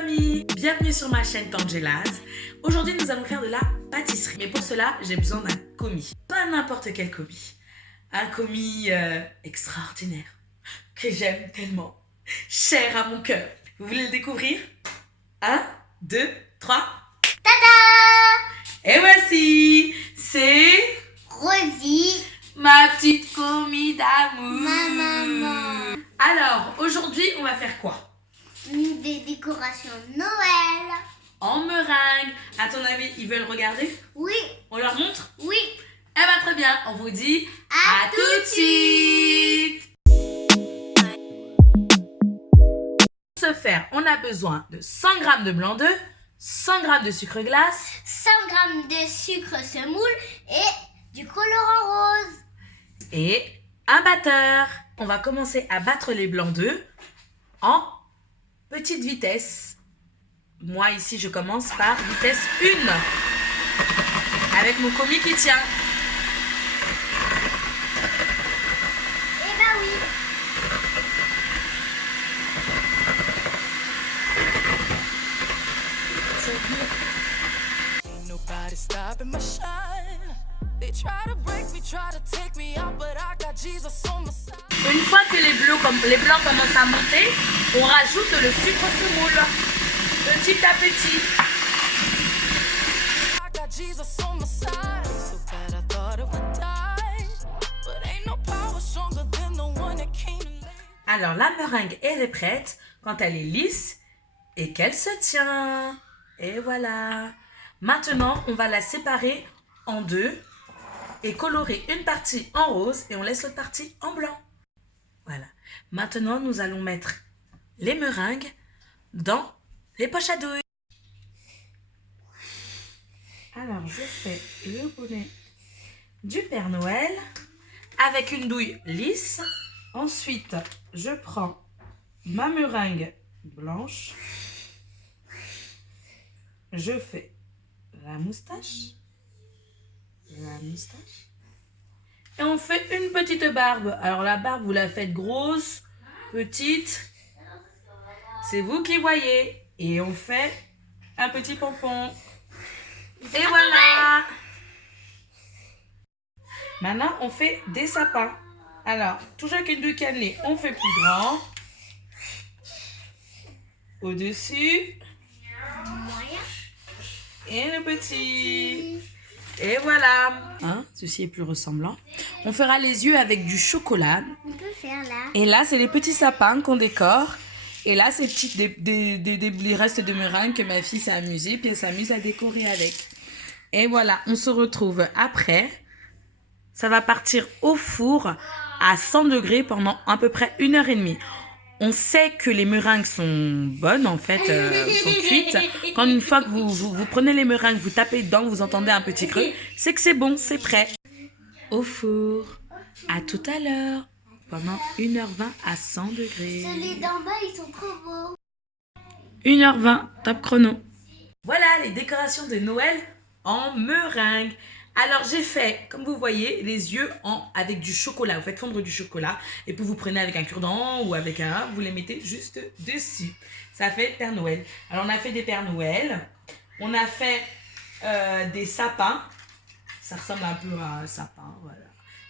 famille, bienvenue sur ma chaîne Tangelaz. Aujourd'hui nous allons faire de la pâtisserie, mais pour cela j'ai besoin d'un commis. Pas n'importe quel commis, un commis extraordinaire, que j'aime tellement, cher à mon cœur. Vous voulez le découvrir? 1, 2, 3. Tada! Et voici, c'est Rosie, ma petite commis d'amour. ma maman. Alors, aujourd'hui, on va faire quoi? Des décorations de Noël. En meringue. À ton avis, ils veulent regarder? Oui, On leur montre? oui. Eh ben très bien, on vous dit À tout de suite. Pour ce faire, on a besoin de 100 g de blanc d'œuf, 100 g de sucre glace, 100 g de sucre semoule et du colorant rose. et un batteur. On va commencer à battre les blancs d'œufs en petite vitesse. Moi ici je commence par vitesse 1 avec mon commis qui tient. Eh ben oui. Ain't nobody stopping my shine. They try to break me, try to take me out, but I got Jesus on my side. Une fois que les blancs commencent à monter, on rajoute le sucre semoule petit à petit. I got Jesus on my side. So bad I thought it would die, but ain't no power stronger than the one that came to lay. Alors la meringue elle est prête quand elle est lisse et qu'elle se tient. Et voilà. Maintenant on va la séparer en deux et colorer une partie en rose et on laisse l'autre partie en blanc. Voilà. Maintenant nous allons mettre les meringues dans les poches à douille. Alors je fais le bonnet du Père Noël avec une douille lisse. Ensuite, je prends ma meringue blanche. Je fais la moustache. La moustache. Et on fait une petite barbe. Alors la barbe, vous la faites grosse, petite. C'est vous qui voyez. Et on fait un petit pompon. Et voilà. Maintenant, on fait des sapins. Alors, toujours avec une douille cannelée, on fait plus grand. Au-dessus. Moyen. Et le petit. Et voilà. Hein, ceci est plus ressemblant. On fera les yeux avec du chocolat. On peut faire là. Et là, c'est les petits sapins qu'on décore. Et là, c'est les restes de meringue que ma fille s'est amusée. Puis elle s'amuse à décorer avec. Et voilà, on se retrouve après. Ça va partir au four à 100 degrés pendant à peu près 1h30. On sait que les meringues sont bonnes, en fait, sont cuites. Quand une fois que vous prenez les meringues, vous tapez dedans, vous entendez un petit creux, c'est que c'est bon, c'est prêt. Au four, à tout à l'heure, pendant 1h20 à 100 degrés. Celui d'en bas, ils sont trop beaux. 1h20, top chrono. Voilà les décorations de Noël en meringue. Alors j'ai fait, comme vous voyez, les yeux avec du chocolat. Vous faites fondre du chocolat et puis vous prenez avec un cure-dent ou avec vous les mettez juste dessus. Ça fait Père Noël. Alors on a fait des Pères Noël. On a fait des sapins. Ça ressemble un peu à un sapin, voilà.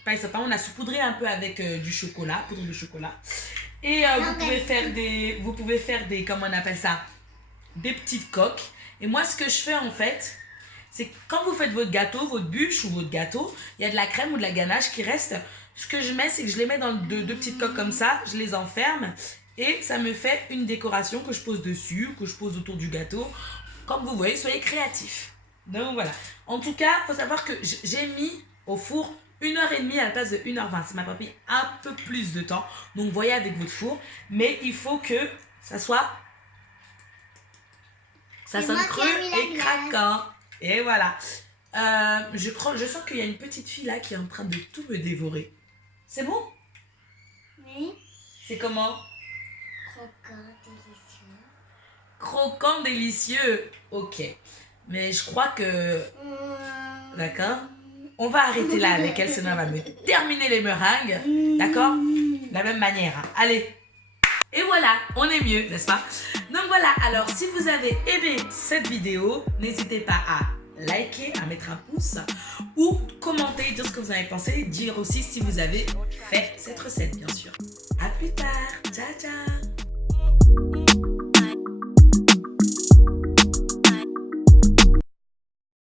Pas un sapin, on a saupoudré un peu avec du chocolat, poudre de chocolat. Et vous pouvez faire des, comment on appelle ça, des petites coques. Et moi ce que je fais en fait, c'est quand vous faites votre gâteau, votre bûche ou votre gâteau, il y a de la crème ou de la ganache qui reste. Ce que je mets, c'est que je les mets dans deux petites coques comme ça, je les enferme et ça me fait une décoration que je pose dessus, que je pose autour du gâteau. Comme vous voyez, soyez créatifs. Donc voilà. En tout cas, il faut savoir que j'ai mis au four 1h30 à la place de 1h20. Ça m'a pris un peu plus de temps. Donc voyez avec votre four. Mais il faut que ça soit... Ça sonne creux et craquant. Et voilà. Je sens qu'il y a une petite fille là qui est en train de tout me dévorer. C'est bon? Oui. C'est comment? Croquant, délicieux. Croquant, délicieux. Ok. Mais je crois que... D'accord? On va arrêter là avec elle, sinon elle va me terminer les meringues. D'accord? De la même manière. Allez. Et voilà, on est mieux, n'est-ce pas? Donc Donc voilà, alors si vous avez aimé cette vidéo, n'hésitez pas à liker, à mettre un pouce ou commenter, dire ce que vous en avez pensé, dire aussi si vous avez fait cette recette bien sûr. À plus tard, ciao ciao.